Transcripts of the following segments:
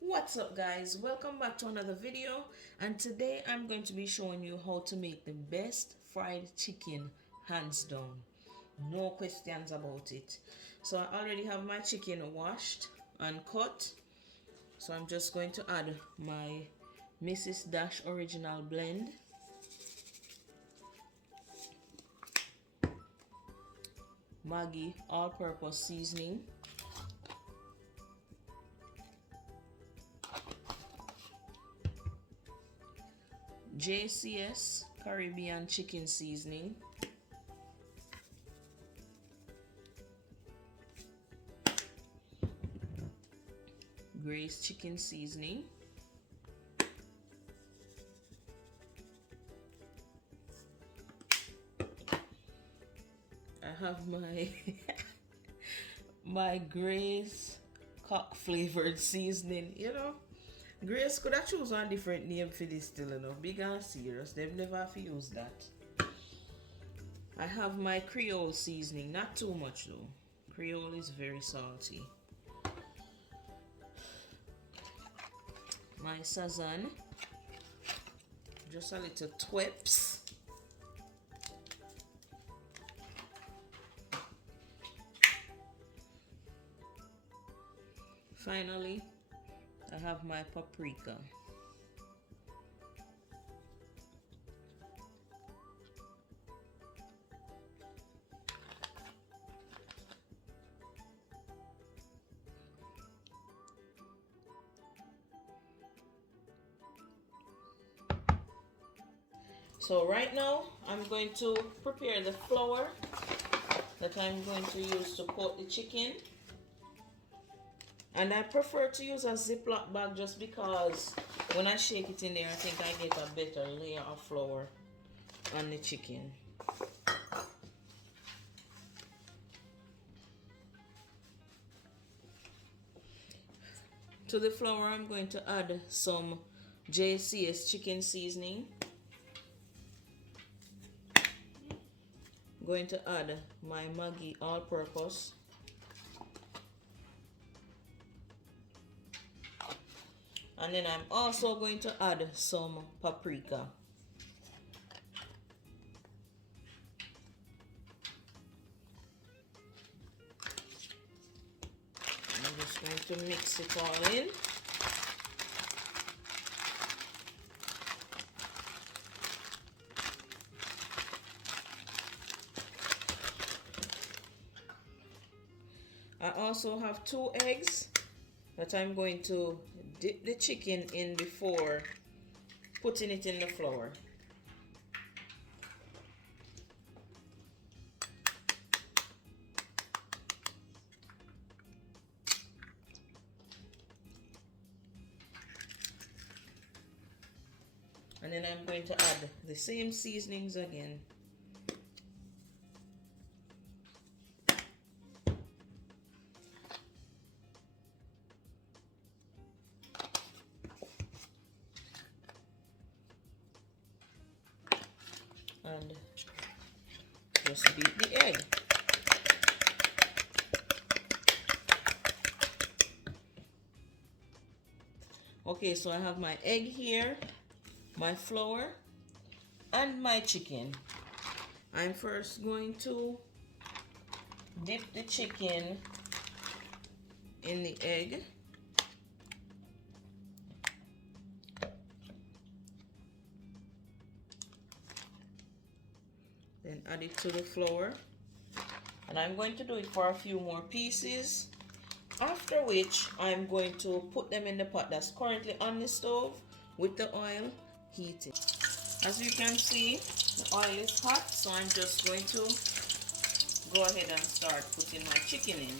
What's up guys, welcome back to another video, and today I'm going to be showing you how to make the best fried chicken, hands down, no questions about it. So I already have my chicken washed and cut, so I'm just going to add my Mrs. Dash original blend, Maggi all-purpose seasoning, JCS Caribbean chicken seasoning, Grace chicken seasoning, I have my my Grace cock flavored seasoning. Grace could have choose one different name for this still, big and serious. They've never have to use that. I have my Creole seasoning, not too much though. Creole is very salty. My Sazan, just a little twips. Finally, I have my paprika. So right now, I'm going to prepare the flour that I'm going to use to coat the chicken. And I prefer to use a Ziploc bag just because when I shake it in there, I think I get a better layer of flour on the chicken. To the flour, I'm going to add some JCS chicken seasoning. I'm going to add my Maggi all-purpose. And then I'm also going to add some paprika. I'm just going to mix it all in. I also have 2 eggs that I'm going to dip the chicken in before putting it in the flour. And then I'm going to add the same seasonings again. And just beat the egg. Okay, so I have my egg here, my flour, and my chicken. I'm first going to dip the chicken in the egg. Then add it to the flour. And I'm going to do it for a few more pieces. After which, I'm going to put them in the pot that's currently on the stove with the oil heating. As you can see, the oil is hot, so I'm just going to go ahead and start putting my chicken in.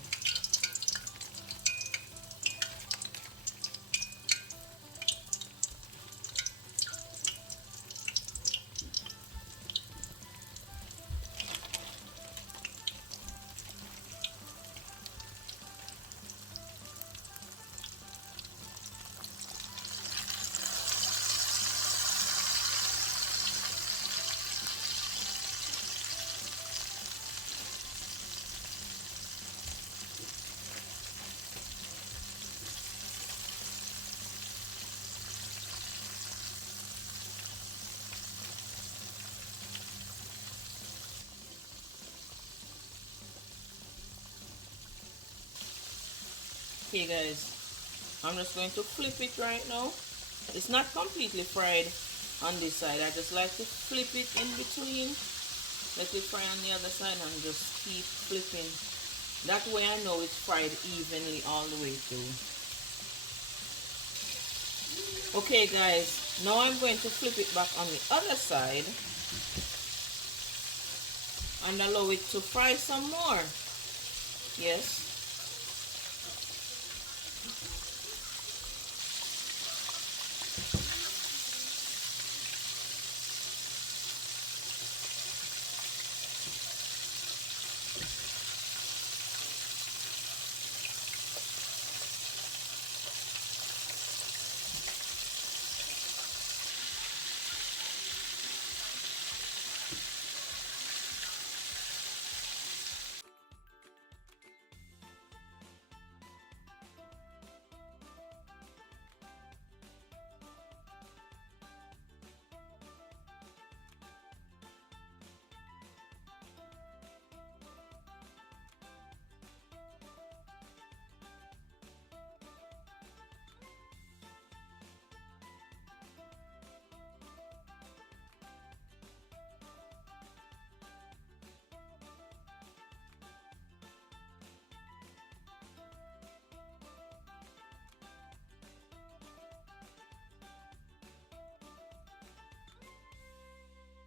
Okay guys, I'm just going to flip it right now. It's not completely fried on this side. I just like to flip it in between. Let it fry on the other side and just keep flipping. That way I know it's fried evenly all the way through. Okay guys, now I'm going to flip it back on the other side and allow it to fry some more. Yes,